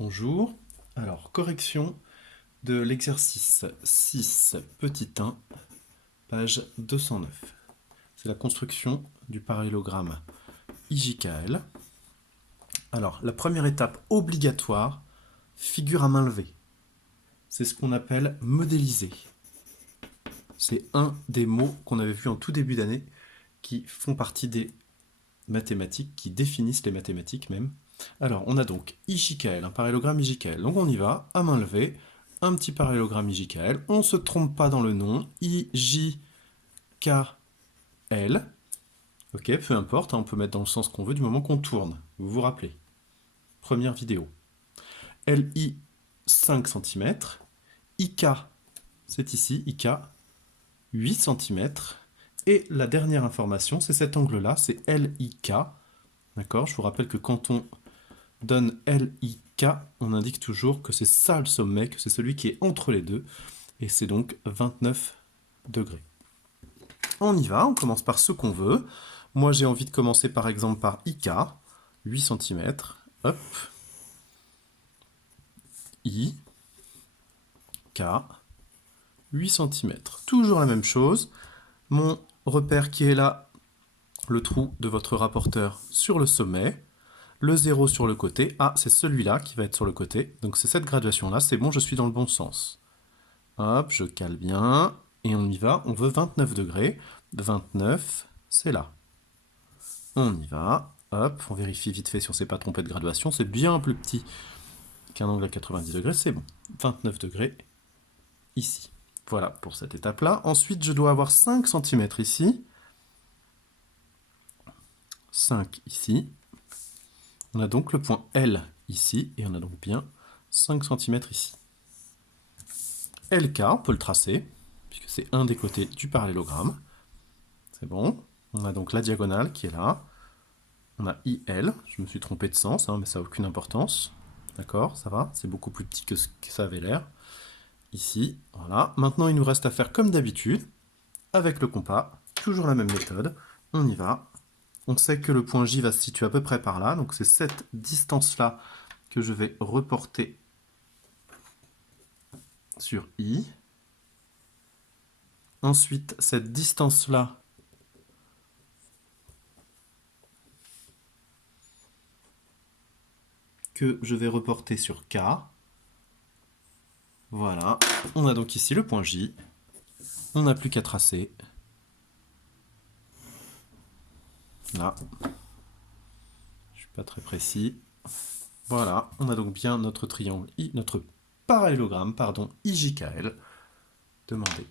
Bonjour. Alors, correction de l'exercice 6, petit 1, page 209. C'est la construction du parallélogramme IJKL. Alors, la première étape obligatoire, figure à main levée. C'est ce qu'on appelle modéliser. C'est un des mots qu'on avait vu en tout début d'année qui font partie des mathématiques, qui définissent les mathématiques même. Alors, on a donc IJKL, un parallélogramme IJKL. Donc on y va, à main levée, un petit parallélogramme IJKL. On ne se trompe pas dans le nom, IJKL. Ok, peu importe, hein, on peut mettre dans le sens qu'on veut du moment qu'on tourne. Vous vous rappelez. Première vidéo. LI, 5 cm. IK, c'est ici, IK, 8 cm. Et la dernière information, c'est cet angle-là, c'est LIK. D'accord? Je vous rappelle que quand on donne LIK, on indique toujours que c'est ça le sommet, que c'est celui qui est entre les deux, et c'est donc 29 degrés. On y va, on commence par ce qu'on veut. Moi j'ai envie de commencer par exemple par IK, 8 cm, hop, I, K, 8 cm. Toujours la même chose, mon repère qui est là, le trou de votre rapporteur sur le sommet, le 0 sur le côté. Ah, c'est celui-là qui va être sur le côté. Donc c'est cette graduation-là. C'est bon, je suis dans le bon sens. Hop, je cale bien. Et on y va. On veut 29 degrés. 29, c'est là. On y va. Hop, on vérifie vite fait si on ne s'est pas trompé de graduation. C'est bien plus petit qu'un angle à 90 degrés. C'est bon. 29 degrés ici. Voilà pour cette étape-là. Ensuite, je dois avoir 5 cm ici. 5 ici. On a donc le point L ici, et on a donc bien 5 cm ici. LK, on peut le tracer, puisque c'est un des côtés du parallélogramme. C'est bon. On a donc la diagonale qui est là. On a IL, je me suis trompé de sens, hein, mais ça n'a aucune importance. D'accord, ça va, c'est beaucoup plus petit que ce que ça avait l'air. Ici, voilà. Maintenant, il nous reste à faire comme d'habitude, avec le compas, toujours la même méthode. On y va. On sait que le point J va se situer à peu près par là, donc c'est cette distance-là que je vais reporter sur I. Ensuite, cette distance-là que je vais reporter sur K. Voilà. On a donc ici le point J. On n'a plus qu'à tracer. Là. Je suis pas très précis. Voilà. On a donc bien notre triangle, notre parallélogramme, pardon, IJKL demandé.